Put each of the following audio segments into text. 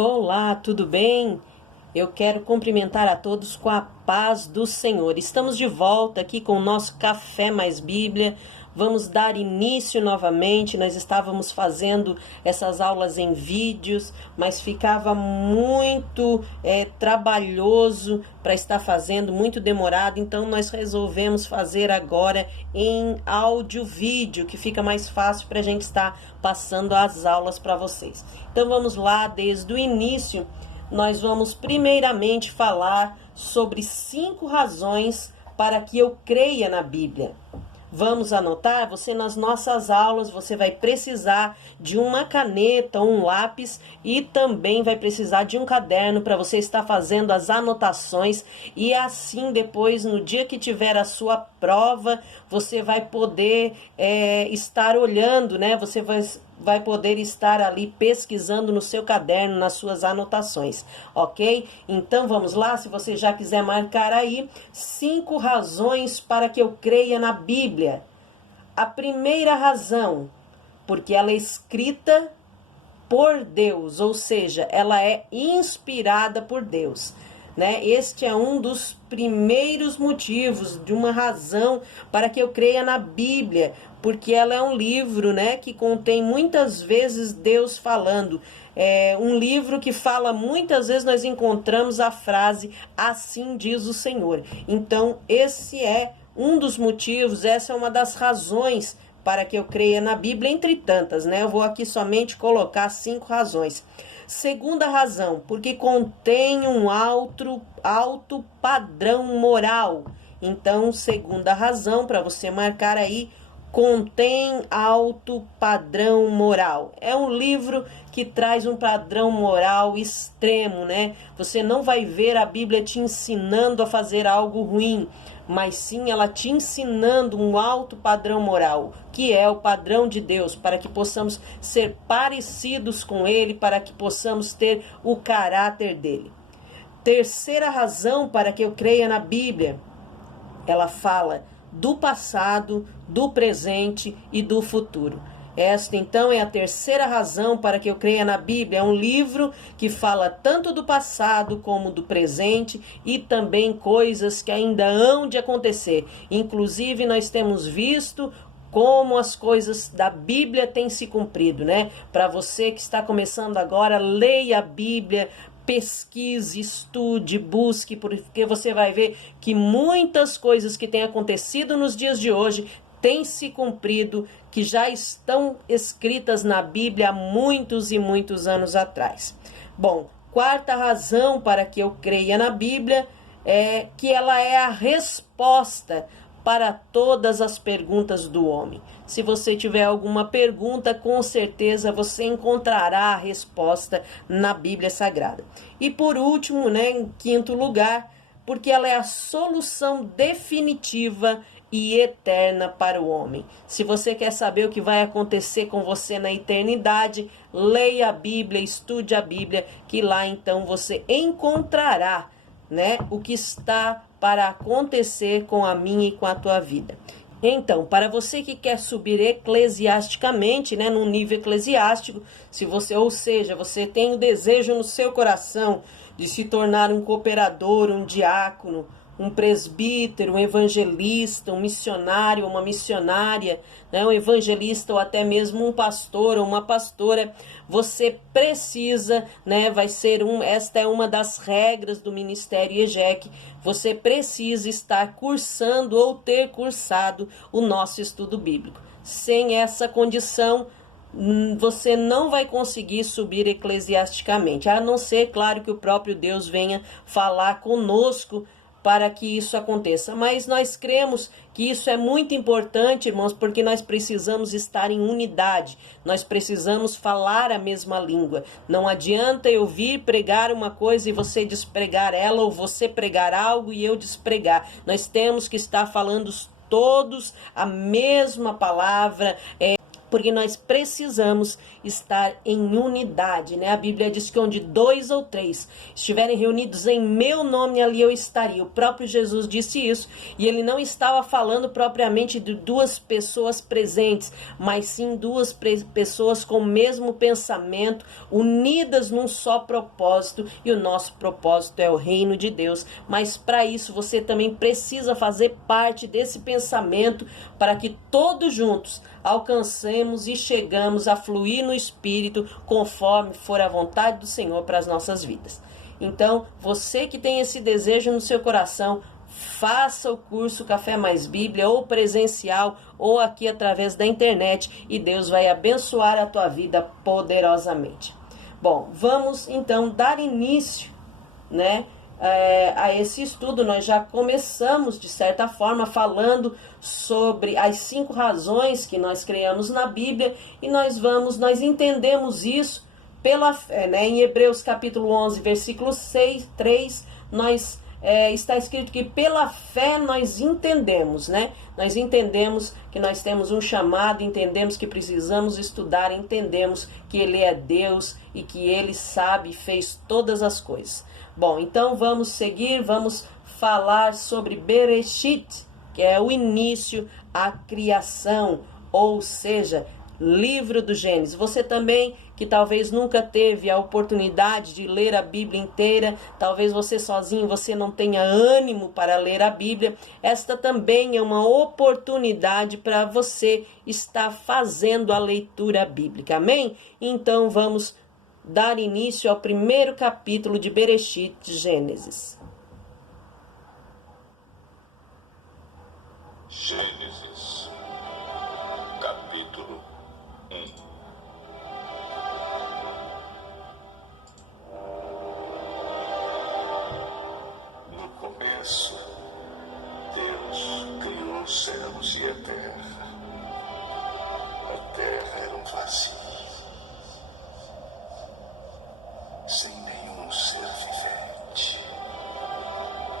Olá, tudo bem? Eu quero cumprimentar a todos com a paz do Senhor. Estamos de volta aqui com o nosso Café Mais Bíblia. Vamos dar início novamente. Nós estávamos fazendo essas aulas em vídeos, mas ficava muito trabalhoso para estar fazendo, muito demorado. Então nós resolvemos fazer agora em áudio-vídeo, que fica mais fácil para a gente estar passando as aulas para vocês. Então vamos lá, desde o início. Nós vamos primeiramente falar sobre 5 razões para que eu creia na Bíblia. Vamos anotar? Você nas nossas aulas, você vai precisar de uma caneta, um lápis e também vai precisar de um caderno para você estar fazendo as anotações e assim depois, no dia que tiver a sua prova, você vai poder estar olhando, né? Você vai poder estar ali pesquisando no seu caderno, nas suas anotações, ok? Então vamos lá, se você já quiser marcar aí, 5 razões para que eu creia na Bíblia. A primeira razão, porque ela é escrita por Deus, ou seja, ela é inspirada por Deus. Né? Este é um dos primeiros motivos, de uma razão para que eu creia na Bíblia, porque ela é um livro, né, que contém muitas vezes Deus falando. É um livro que fala, muitas vezes nós encontramos a frase, assim diz o Senhor. Então, esse é um dos motivos, essa é uma das razões para que eu creia na Bíblia, entre tantas, né? Eu vou aqui somente colocar 5 razões. Segunda razão, porque contém um alto padrão moral. Então, segunda razão, para você marcar aí, contém alto padrão moral. É um livro que traz um padrão moral extremo, né? Você não vai ver a Bíblia te ensinando a fazer algo ruim, mas sim ela te ensinando um alto padrão moral, que é o padrão de Deus, para que possamos ser parecidos com Ele, para que possamos ter o caráter dele. Terceira razão para que eu creia na Bíblia, ela fala do passado, do presente e do futuro. Esta, então, é a terceira razão para que eu creia na Bíblia. É um livro que fala tanto do passado como do presente e também coisas que ainda hão de acontecer. Inclusive, nós temos visto como as coisas da Bíblia têm se cumprido, né? Para você que está começando agora, leia a Bíblia, pesquise, estude, busque, porque você vai ver que muitas coisas que têm acontecido nos dias de hoje têm se cumprido, que já estão escritas na Bíblia há muitos e muitos anos atrás. Bom, quarta razão para que eu creia na Bíblia é que ela é a resposta para todas as perguntas do homem. Se você tiver alguma pergunta, com certeza você encontrará a resposta na Bíblia Sagrada. E por último, né, em quinto lugar, porque ela é a solução definitiva e eterna para o homem. Se você quer saber o que vai acontecer com você na eternidade, leia a Bíblia, estude a Bíblia, que lá então você encontrará, né, o que está para acontecer com a minha e com a tua vida. Então, para você que quer subir eclesiasticamente, né, num nível eclesiástico, ou seja, você tem o desejo no seu coração de se tornar um cooperador, um diácono, um presbítero, um evangelista, um missionário, uma missionária, né, um evangelista ou até mesmo um pastor ou uma pastora, você precisa, né, esta é uma das regras do Ministério EJEC, você precisa estar cursando ou ter cursado o nosso estudo bíblico. Sem essa condição, você não vai conseguir subir eclesiasticamente, a não ser, claro, que o próprio Deus venha falar conosco para que isso aconteça. Mas nós cremos que isso é muito importante, irmãos, porque nós precisamos estar em unidade, nós precisamos falar a mesma língua. Não adianta eu vir pregar uma coisa e você despregar ela, ou você pregar algo e eu despregar. Nós temos que estar falando todos a mesma palavra, porque nós precisamos estar em unidade, né? A Bíblia diz que onde 2 ou 3 estiverem reunidos em meu nome, ali eu estaria. O próprio Jesus disse isso, e ele não estava falando propriamente de 2 pessoas presentes, mas sim 2 pessoas com o mesmo pensamento, unidas num só propósito, e o nosso propósito é o reino de Deus. Mas para isso você também precisa fazer parte desse pensamento, para que todos juntos alcancemos e chegamos a fluir no Espírito conforme for a vontade do Senhor para as nossas vidas. Então, você que tem esse desejo no seu coração, faça o curso Café Mais Bíblia, ou presencial, ou aqui através da internet, e Deus vai abençoar a tua vida poderosamente. Bom, vamos então dar início, né, a esse estudo. Nós já começamos, de certa forma, falando sobre as 5 razões que nós criamos na Bíblia, e nós entendemos isso pela fé, né? Em Hebreus capítulo 11, versículo 3, está escrito que pela fé nós entendemos, né? Nós entendemos que nós temos um chamado, entendemos que precisamos estudar, entendemos que Ele é Deus e que Ele sabe e fez todas as coisas. Bom, então vamos seguir, vamos falar sobre Bereshit, que é o início, a criação, ou seja, livro do Gênesis. Você também, que talvez nunca teve a oportunidade de ler a Bíblia inteira, talvez você sozinho, você não tenha ânimo para ler a Bíblia, esta também é uma oportunidade para você estar fazendo a leitura bíblica, amém? Então vamos dar início ao primeiro capítulo de Bereshit, de Gênesis. Gênesis, capítulo 1. No começo, Deus criou os céus e a terra. A terra era um vazio, sem nenhum ser vivente,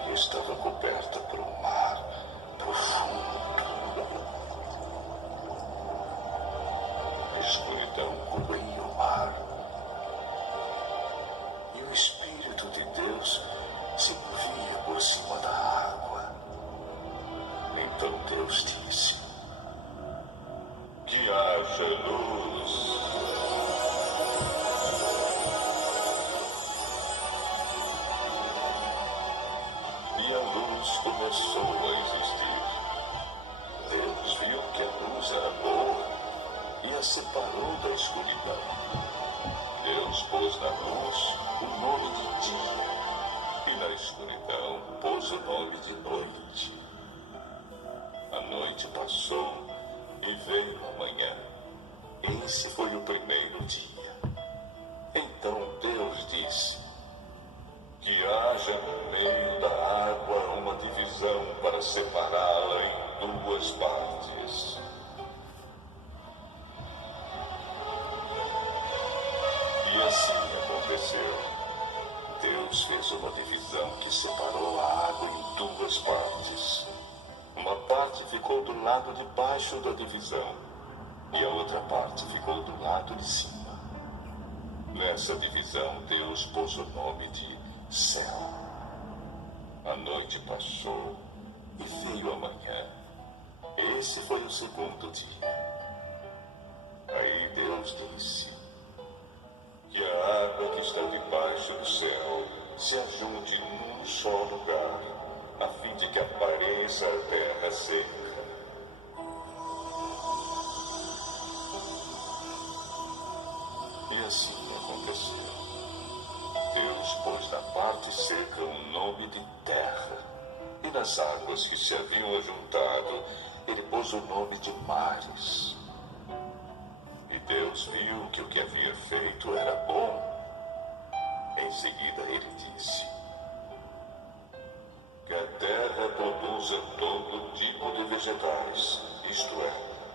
e estava coberta por um mar profundo. A escuridão cobria o mar, e o Espírito de Deus se movia por cima da água. Então Deus disse: que haja luz. E a luz começou a existir. Deus viu que a luz era boa e a separou da escuridão. Deus pôs na luz o nome de dia, e na escuridão pôs o nome de noite. A noite passou e veio a manhã. Esse foi o primeiro dia. Então Deus disse: que haja no meio da água uma divisão para separá-la em 2 partes. E assim aconteceu. Deus fez uma divisão que separou a água em 2 partes. Uma parte ficou do lado de baixo da divisão, e a outra parte ficou do lado de cima. Nessa divisão, Deus pôs o nome de céu. A noite passou e veio a manhã. Esse foi o segundo dia. Aí Deus disse: que a água que está debaixo do céu se ajunte num só lugar, a fim de que apareça a terra seca. E assim aconteceu. Deus pôs na parte seca o nome de terra, e nas águas que se haviam ajuntado, ele pôs o nome de mares. E Deus viu que o que havia feito era bom. Em seguida ele disse: que a terra produza todo tipo de vegetais, isto é,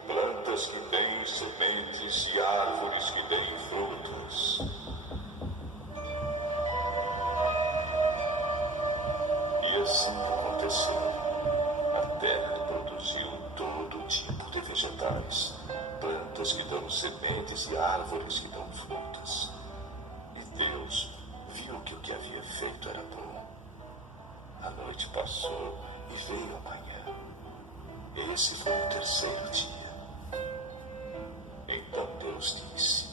plantas que deem sementes e árvores que deem frutos. E assim aconteceu. A terra produziu todo tipo de vegetais, plantas ervas que dão sementes e árvores que dão frutas. E Deus viu que o que havia feito era bom. A noite passou e veio a manhã. Esse foi o terceiro dia. Então Deus disse: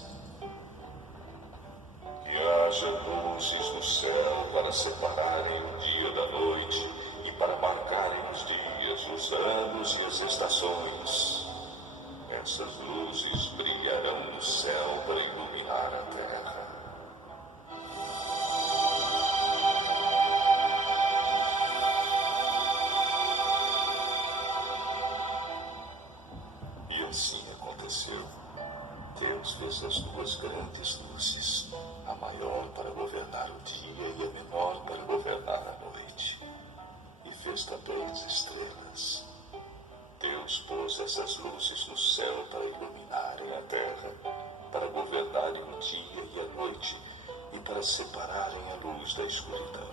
que haja luzes no céu para separarem o dia da noite e para marcarem os dias, os anos e as estações. Essas luzes brilharão no céu para iluminar a terra. E assim aconteceu. Deus fez as duas grandes luzes, a maior para governar o dia e a menor para governar a noite. E fez também as estrelas. Deus pôs essas luzes no céu para iluminarem a terra, para governarem o dia e a noite, e para separarem a luz da escuridão.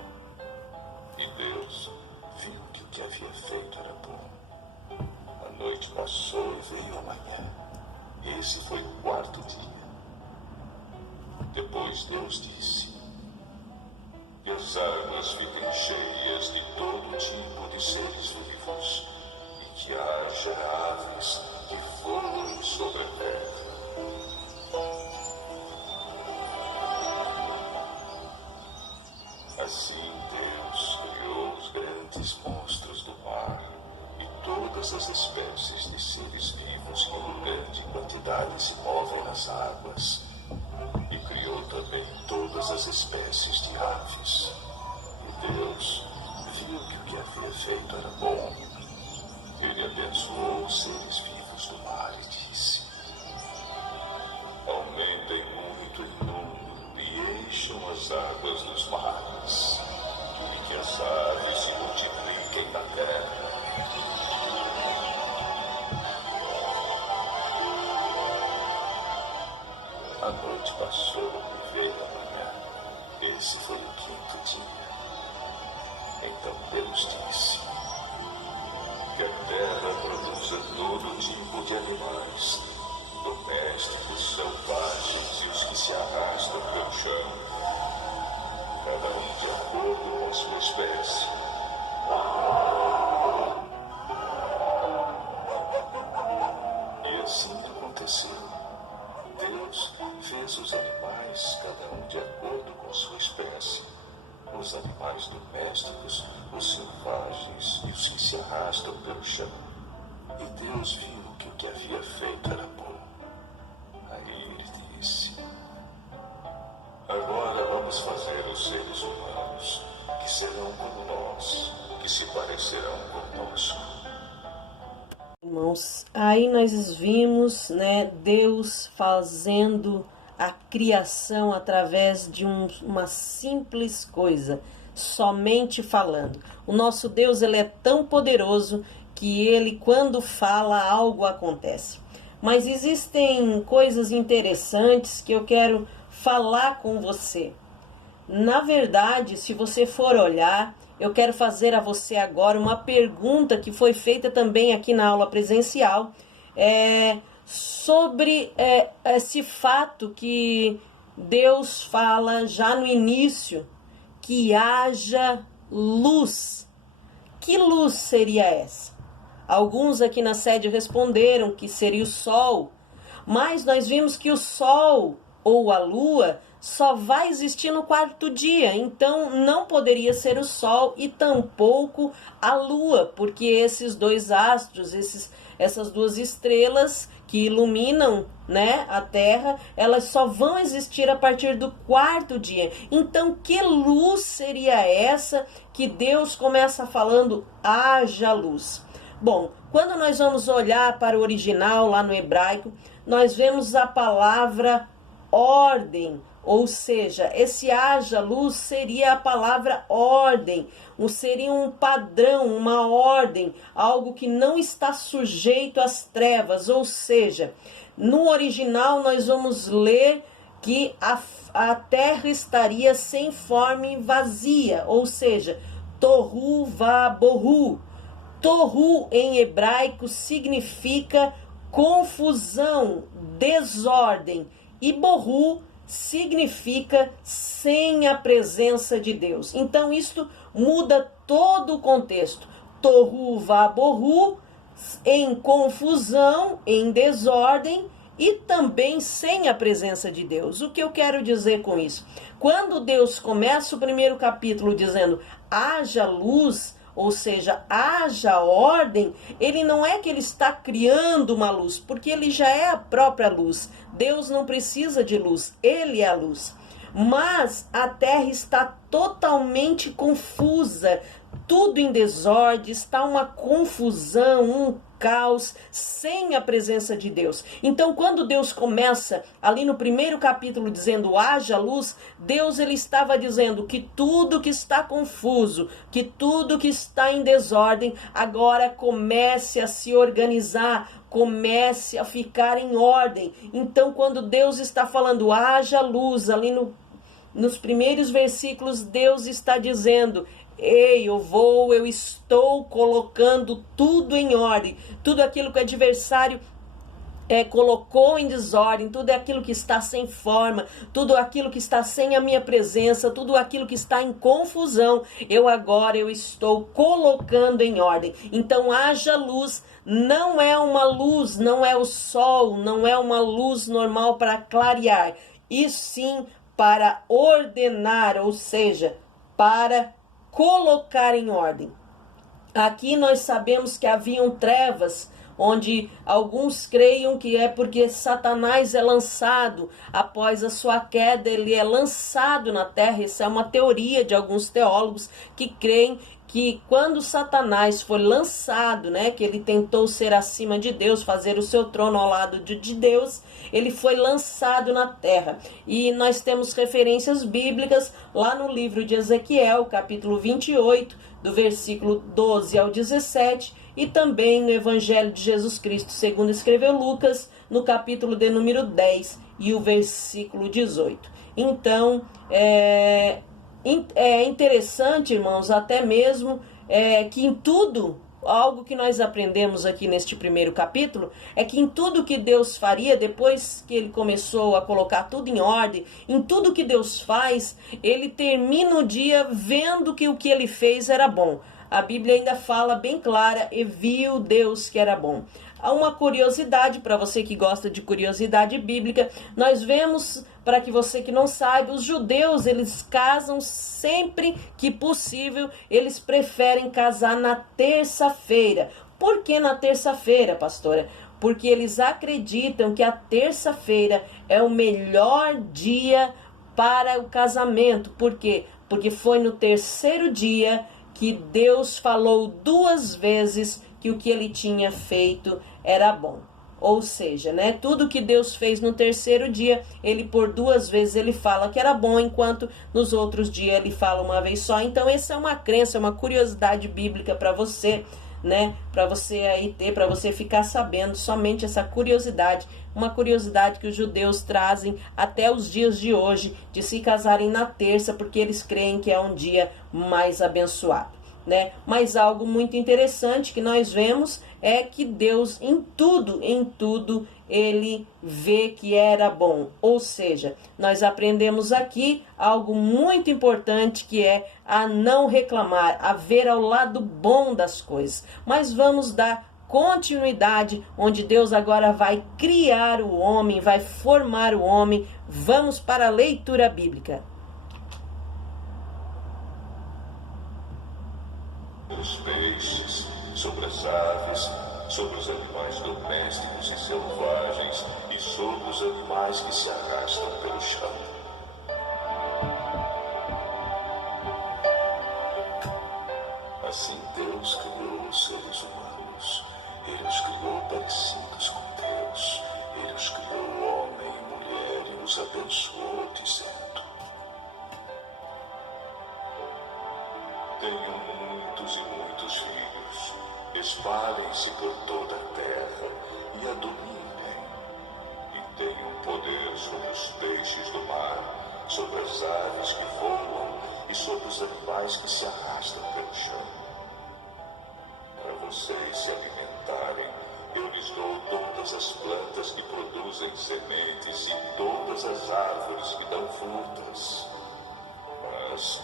E Deus viu que o que havia feito era bom. A noite passou e veio a manhã. Esse foi o quarto dia. Depois Deus disse: que as águas fiquem cheias de todo tipo de seres vivos, e que haja aves que voem sobre a terra. Assim Deus criou os grandes monstros do mar e todas as espécies de seres vivos que em grande quantidade se movem nas águas. E criou também todas as espécies de aves. E Deus viu que o que havia feito era bom. Ele abençoou os seres vivos do mar e disse: aumentem muito em número e encham as águas dos mares, e que as aves se multipliquem na terra. A noite passou e veio a manhã. Esse foi o quinto dia. Então Deus disse: que a terra produza todo tipo de animais, domésticos, selvagens e os que se arrastam pelo chão, cada um de acordo com a sua espécie. E assim aconteceu. Deus fez os animais, cada um de acordo com sua espécie, os animais domésticos, os selvagens e os que se arrastam pelo chão. E Deus viu que o que havia feito era bom. Aí ele disse: agora vamos fazer os seres humanos, que serão como nós, que se parecerão conosco. Irmãos, aí nós vimos, Deus fazendo a criação através de uma simples coisa, somente falando. O nosso Deus, ele é tão poderoso que ele, quando fala, algo acontece. Mas existem coisas interessantes que eu quero falar com você. Na verdade, se você for olhar, eu quero fazer a você agora uma pergunta que foi feita também aqui na aula presencial, sobre esse fato que Deus fala já no início, que haja luz. Que luz seria essa? Alguns aqui na sede responderam que seria o sol, mas nós vimos que o sol ou a lua só vai existir no quarto dia, então não poderia ser o sol e tampouco a lua, porque esses dois astros, essas duas estrelas que iluminam, a Terra, elas só vão existir a partir do quarto dia. Então, que luz seria essa que Deus começa falando, haja luz? Bom, quando nós vamos olhar para o original lá no hebraico, nós vemos a palavra ordem, ou seja, esse haja luz seria a palavra ordem, seria um padrão, uma ordem, algo que não está sujeito às trevas, ou seja, no original nós vamos ler que a terra estaria sem forma e vazia, ou seja, tohu vabohu. Tohu em hebraico significa confusão, desordem. E borru significa sem a presença de Deus. Então isto muda todo o contexto. Tohu vaborru, em confusão, em desordem e também sem a presença de Deus. O que eu quero dizer com isso? Quando Deus começa o primeiro capítulo dizendo haja luz, ou seja, haja ordem, ele não é que ele está criando uma luz, porque ele já é a própria luz. Deus não precisa de luz, ele é a luz. Mas a terra está totalmente confusa, tudo em desordem, está uma confusão, um caos, sem a presença de Deus. Então, quando Deus começa ali no primeiro capítulo dizendo haja luz, Deus ele estava dizendo que tudo que está confuso, que tudo que está em desordem, agora comece a se organizar, comece a ficar em ordem. Então, quando Deus está falando haja luz, ali nos primeiros versículos, Deus está dizendo: ei, eu estou colocando tudo em ordem, tudo aquilo que o adversário colocou em desordem, tudo aquilo que está sem forma, tudo aquilo que está sem a minha presença, tudo aquilo que está em confusão, eu estou colocando em ordem. Então haja luz, não é uma luz, não é o sol, não é uma luz normal para clarear, e sim para ordenar, ou seja, para colocar em ordem. Aqui nós sabemos que haviam trevas, onde alguns creiam que é porque Satanás é lançado, após a sua queda, ele é lançado na terra. Isso é uma teoria de alguns teólogos que creem que quando Satanás foi lançado, que ele tentou ser acima de Deus, fazer o seu trono ao lado de Deus, ele foi lançado na terra. E nós temos referências bíblicas lá no livro de Ezequiel, capítulo 28, do versículo 12 ao 17, e também no Evangelho de Jesus Cristo, segundo escreveu Lucas, no capítulo de número 10 e o versículo 18. Então, é interessante, irmãos, até mesmo que em tudo, algo que nós aprendemos aqui neste primeiro capítulo, é que em tudo que Deus faria, depois que ele começou a colocar tudo em ordem, em tudo que Deus faz, ele termina o dia vendo que o que ele fez era bom. A Bíblia ainda fala bem clara: e viu Deus que era bom. Há uma curiosidade para você que gosta de curiosidade bíblica. Nós vemos, para que você que não sabe, os judeus, eles casam sempre que possível, eles preferem casar na terça-feira. Por que na terça-feira, pastora? Porque eles acreditam que a terça-feira é o melhor dia para o casamento. Por quê? Porque foi no terceiro dia que Deus falou 2 vezes que o que ele tinha feito era bom. Ou seja, tudo que Deus fez no terceiro dia, ele por 2 vezes ele fala que era bom, enquanto nos outros dias ele fala uma vez só. Então essa é uma crença, uma curiosidade bíblica para você, para você aí ter, para você ficar sabendo somente essa curiosidade, uma curiosidade que os judeus trazem até os dias de hoje, de se casarem na terça, porque eles creem que é um dia mais abençoado. Mas algo muito interessante que nós vemos é que Deus em tudo, ele vê que era bom. Ou seja, nós aprendemos aqui algo muito importante, que é a não reclamar, a ver ao lado bom das coisas. Mas vamos dar continuidade, onde Deus agora vai criar o homem, vai formar o homem. Vamos para a leitura bíblica. Os peixes, sobre as aves, sobre os animais domésticos e selvagens e sobre os animais que se arrastam pelo chão. Assim Deus criou os seres humanos. Ele os criou parecidos com Deus. Ele os criou homem e mulher e os abençoou, dizendo: tenham muitos e muitos filhos, espalhem-se por toda a terra e a dominem, e tenham poder sobre os peixes do mar, sobre as aves que voam e sobre os animais que se arrastam pelo chão. Para vocês se alimentarem Eu lhes dou todas as plantas que produzem sementes e todas as árvores que dão frutas. Mas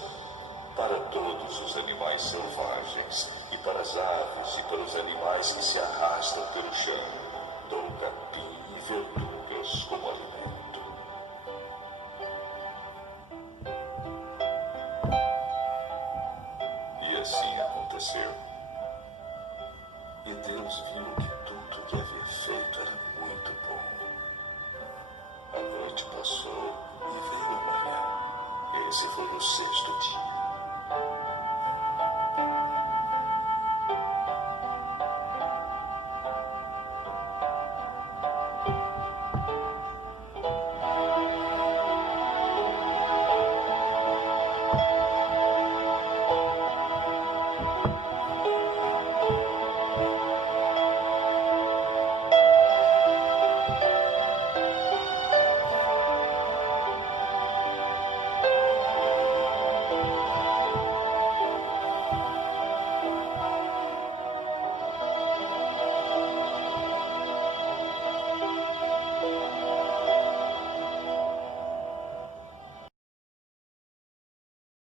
para todos os animais selvagens, e para as aves e para os animais que se arrastam pelo chão, dou capim e verduras como alimento. E assim aconteceu. E Deus viu que tudo que havia feito era muito bom. A noite passou e veio a manhã. Esse foi o 6º dia.